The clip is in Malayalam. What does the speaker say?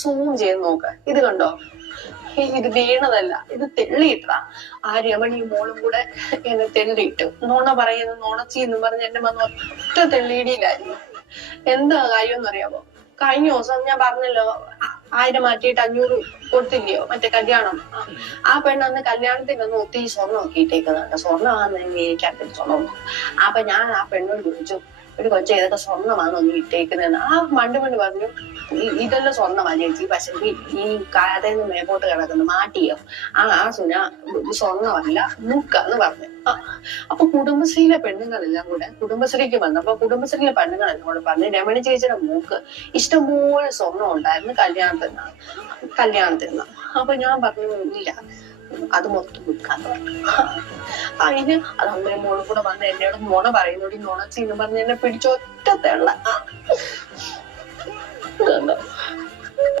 സൂം ചെയ്ത് നോക്ക. ഇത് കണ്ടോ? ഇത് വീണതല്ല, ഇത് തെള്ളിയിട്ടാ. ആ രമണിയും മോളും കൂടെ എന്നെ തെള്ളിയിട്ടു. നോണ പറയുന്നു, നോണച്ചി എന്നും പറഞ്ഞ് എന്നെ വന്ന് ഒറ്റ തെള്ളിയിടിയിലായിരുന്നു. എന്താ കാര്യം എന്നറിയാമോ? കഴിഞ്ഞ ദിവസം ഞാൻ പറഞ്ഞല്ലോ 1000 മാറ്റിയിട്ട് 500 കൊടുത്തില്ലയോ മറ്റേ കല്യാണം. ആ പെണ്ണന്ന് കല്യാണത്തിനൊന്ന് ഒത്തിരി സ്വർണ്ണം നോക്കിയിട്ടേക്കുന്നുണ്ട്. സ്വർണ്ണമാണെന്ന് എനിക്കറിയില്ല സ്വർണ്ണം. അപ്പൊ ഞാൻ ആ പെണ്ണോട് ചോദിച്ചു, ഒരു കൊച്ചെ ഇതൊക്കെ സ്വർണ്ണമാണെന്ന് ഒന്ന് ഇട്ടേക്കുന്നതെന്ന്. ആ മണ്ടുമണി പറഞ്ഞു, ഇതെല്ലാം സ്വർണ്ണമാ ചേച്ചി, പക്ഷെ ഈ കഥയിൽ മേപ്പോട്ട് കിടക്കുന്നു മാറ്റിയോ. ആ സുന സ്വർണ്ണമല്ല മുക്കാന്ന് പറഞ്ഞു. അപ്പൊ കുടുംബശ്രീയിലെ പെണ്ണുങ്ങളെല്ലാം കൂടെ കുടുംബശ്രീക്ക് വന്നു. അപ്പൊ കുടുംബശ്രീയിലെ പെണ്ണുങ്ങളെല്ലാം കൂടെ പറഞ്ഞു രമണി ചേച്ചിയുടെ മൂക്ക് ഇഷ്ടംപോലെ സ്വർണ്ണം ഉണ്ടായിരുന്നു കല്യാണത്തിന്. അപ്പൊ ഞാൻ പറഞ്ഞു ഇല്ല, അത് മൊത്തം വിൽക്കാന്ന് പറഞ്ഞു. അതിന് അത് അമ്മയും മോളും കൂടെ വന്ന് എന്നോട് നുണ പറയുന്നോടി നുണച്ചീന്ന് പറഞ്ഞ് എന്നെ പിടിച്ചൊറ്റ തെള്ള.